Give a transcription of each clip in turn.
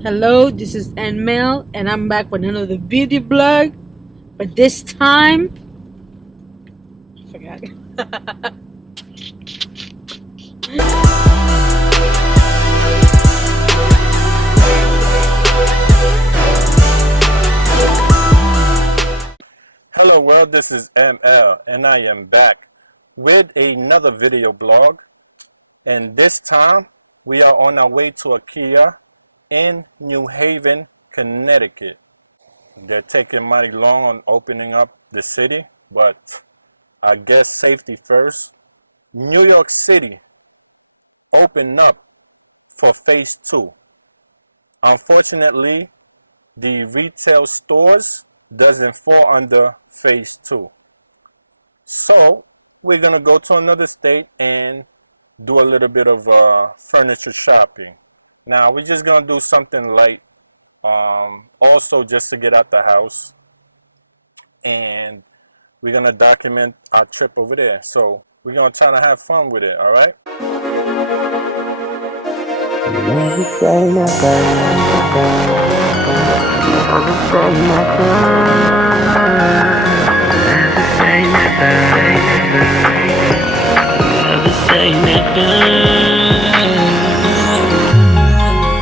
Hello, this is Mel, and I'm back with another video blog. But this time, I forgot. Hello world, this is ML and I am back with another video blog, and this time we are on our way to IKEA in New Haven, Connecticut. They're taking mighty long on opening up the city, but I guess safety first. New York City opened up for phase 2. Unfortunately, the retail stores doesn't fall under phase 2. So we're gonna go to another state and do a little bit of furniture shopping. Now we're just gonna do something light, also just to get out the house, and we're gonna document our trip over there. So we're gonna try to have fun with it. All right.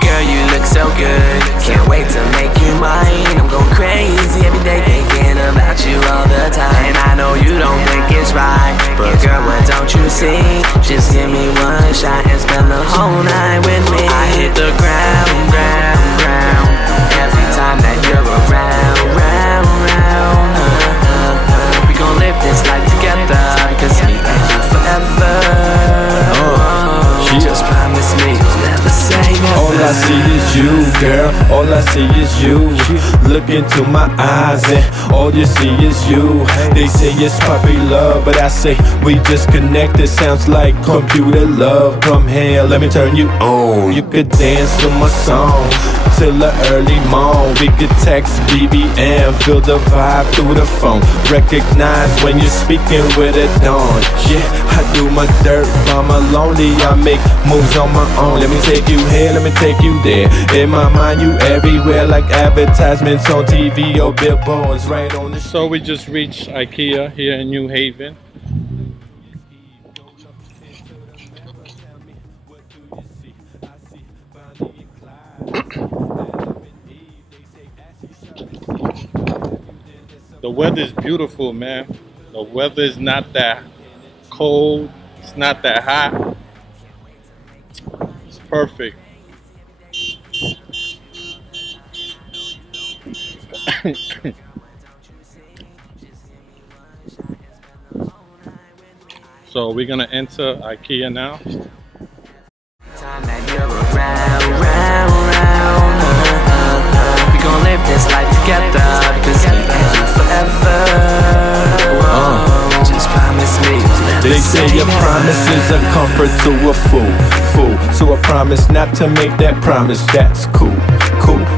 Girl, you look so good, can't wait to make you mine. I'm going crazy every day thinking about you all the time. And I know you don't think it's right, but girl, what don't you see? Just give me one shot and spend the whole night with me. I hit the ground, every time that you're around, we gon' live this life together, because me and you forever. Just promise me you'll never say never. All I see is you, girl, all I see is you. Look into my eyes and all you see is you. They say it's puppy love, but I say we just connected. Sounds like computer love. Come here, let me turn you on. You could dance to my song till the early morn. We could text BBM, feel the vibe through the phone. Recognize when you're speaking with a dawn. Yeah, I do my dirt, I'm lonely, I make moves on my own. Let me take you here, let me take you there. In my mind, you everywhere, like advertisements on TV or billboards right on the. So we just reached IKEA here in New Haven. The weather is beautiful, man. The weather is not that cold. It's not that hot. It's perfect. So we're gonna enter IKEA now. Time that you're around, we gon' live this life together, because me and you forever. Just promise me you'll never They say a promise is a comfort to a fool. So I promise not to make that promise. That's cool.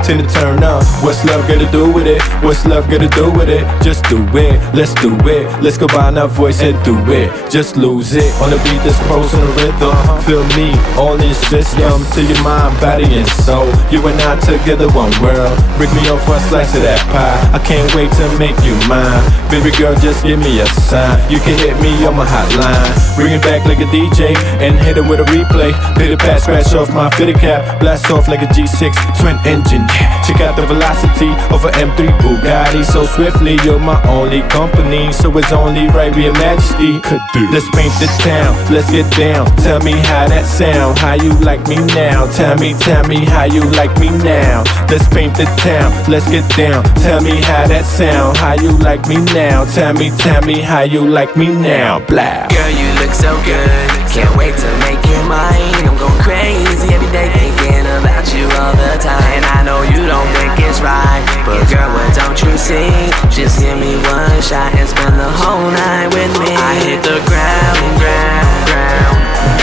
Till it turn up. What's love got to do with it? What's love got to do with it? Just do it. Let's do it. Let's combine our voice and do it. Just lose it on the beat that's close on the rhythm. Feel me, all in system, to your mind, body, and soul. You and I together, one world. Break me off a slice of that pie. I can't wait to make you mine. Baby girl, just give me a sign. You can hit me on my hotline. Bring it back like a DJ and hit it with a replay. Play the pass, scratch off my fitted cap. Blast off like a G6 twin engine. Check out the velocity of an M3 Bugatti. So swiftly, you're my only company. So it's only right we majesty could do. Let's paint the town, let's get down. Tell me how that sound, how you like me now. Tell me how you like me now. Let's paint the town, let's get down. Tell me how that sound, how you like me now. Tell me how you like me now. Blah. Girl, you look so good, can't wait to make you mine. I'm going crazy every day thinking about you all the time. And I know you don't think it's right, but girl, what don't you see? Just give me one shot and spend the whole night with me. I hit the ground,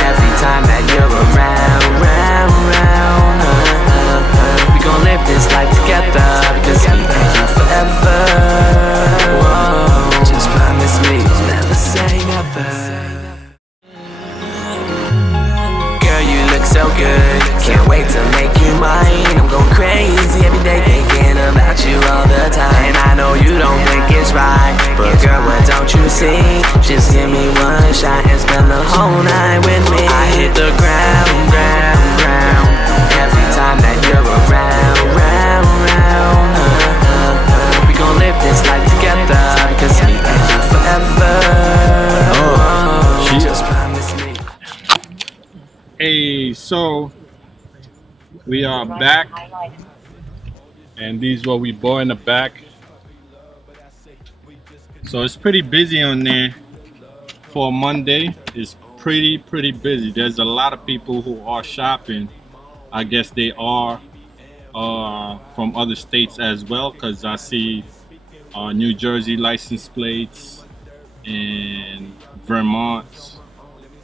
every time that you're around, we gon' live this life together, because me and you forever. Just promise me you'll never say never. We are back, and these what we bought in the back. So it's pretty busy on there for Monday. It's pretty busy. There's a lot of people who are shopping. I guess they are from other states as well, because I see New Jersey license plates and Vermont.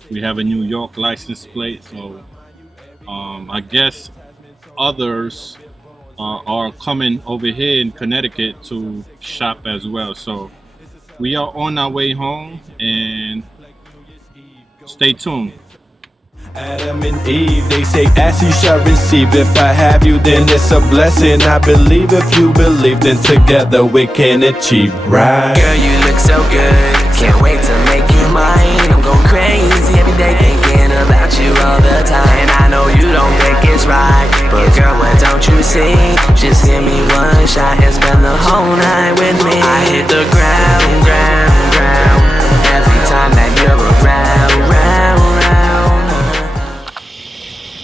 We have a New York license plate. So I guess others are coming over here in Connecticut to shop as well. So we are on our way home, and stay tuned. Adam and Eve, they say ask you shall receive. If I have you, then it's a blessing. I believe if you believe, then together we can achieve, right? Girl, you look so good, can't wait to make you mine. I'm going crazy every day, thinking about you all the time. And I know you don't think it's right, but girl, what don't you see? Just give me one shot and spend the whole night with me. I hit the ground, every time that you're around.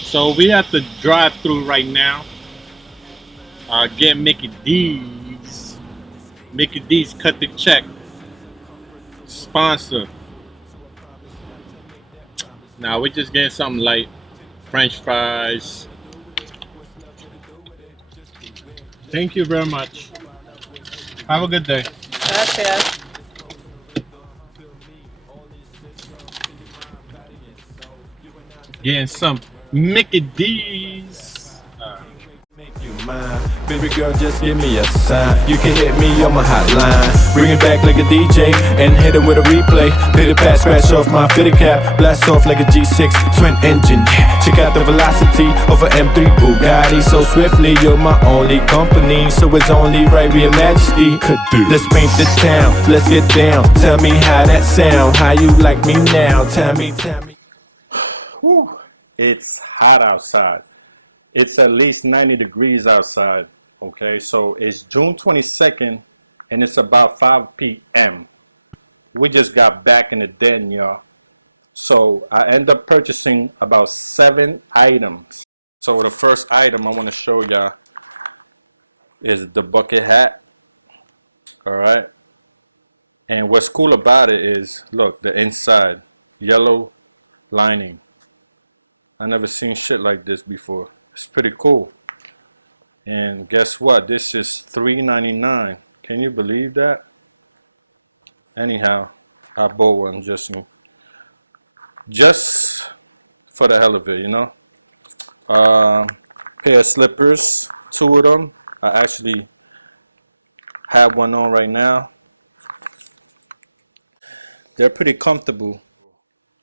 So we at the drive-through right now. Get Mickey D's. Mickey D's cut the check. Sponsor. Now we're just getting something light. French fries. Thank you very much. Have a good day. Gracias. Getting some Mickey D's. You mine, baby girl, just give me a sign. You can hit me on my hotline. Bring it back like a DJ and hit it with a replay. Hit it past, scratch off my fitted cap. Blast off like a G6 twin engine. Check out the velocity of an M3 Bugatti. So swiftly, you're my only company. So it's only right we majesty. Let's paint the town, let's get down. Tell me how that sound. How you like me now? Tell me. Whew. It's hot outside. It's at least 90 degrees outside. Okay, so it's June 22nd and it's about 5 p.m. We just got back in the den, y'all. So I end up purchasing about 7 items. So the first item I want to show y'all is the bucket hat. All right. And what's cool about it is, look, the inside, yellow lining. I never seen shit like this before. It's pretty cool. And guess what? This is $3.99. Can you believe that? Anyhow, I bought one just for the hell of it, you know. Pair of slippers, 2 of them. I actually have one on right now. They're pretty comfortable.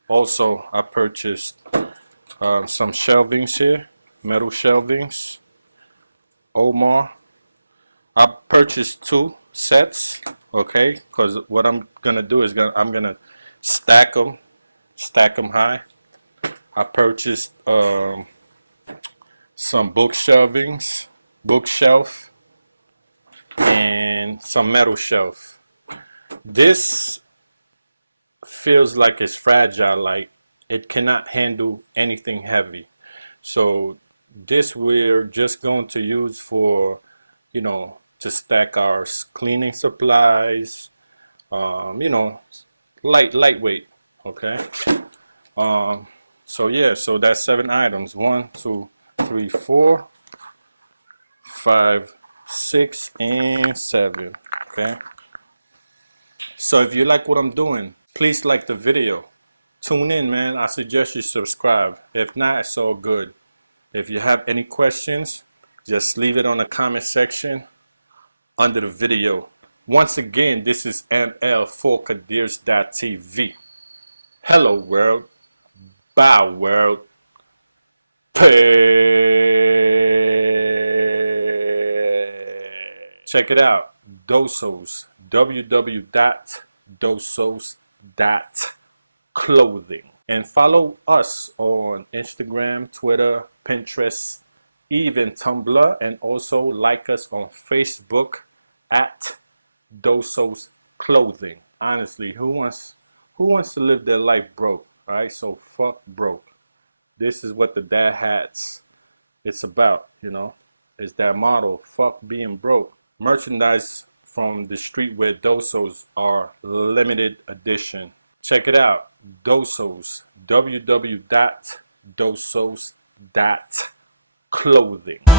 Also, I purchased some shelvings here. Metal shelvings. Omar. I purchased 2 sets, okay, because what I'm gonna do is I'm gonna stack them high. I purchased some bookshelf, and some metal shelf. This feels like it's fragile, like it cannot handle anything heavy. So this we're just going to use for, you know, to stack our cleaning supplies, you know, lightweight, okay. So yeah, so that's 7 items. 1, 2, 3, 4, 5, 6, and 7. Okay. So if you like what I'm doing, please like the video. Tune in, man. I suggest you subscribe. If not, it's all good. If you have any questions, just leave it on the comment section under the video. Once again, this is ML for KadeersTV. Hello world. Bye world. Peace. Check it out. DOSOS. www.dosos.clothing. And follow us on Instagram, Twitter, Pinterest, even Tumblr, and also like us on Facebook at DOSOS Clothing. Honestly, who wants to live their life broke? All right, so fuck broke. This is what the dad hats it's about, you know. It's that motto, fuck being broke. Merchandise from the streetwear DOSOS are limited edition. Check it out, DOSOS, www.dosos.clothing.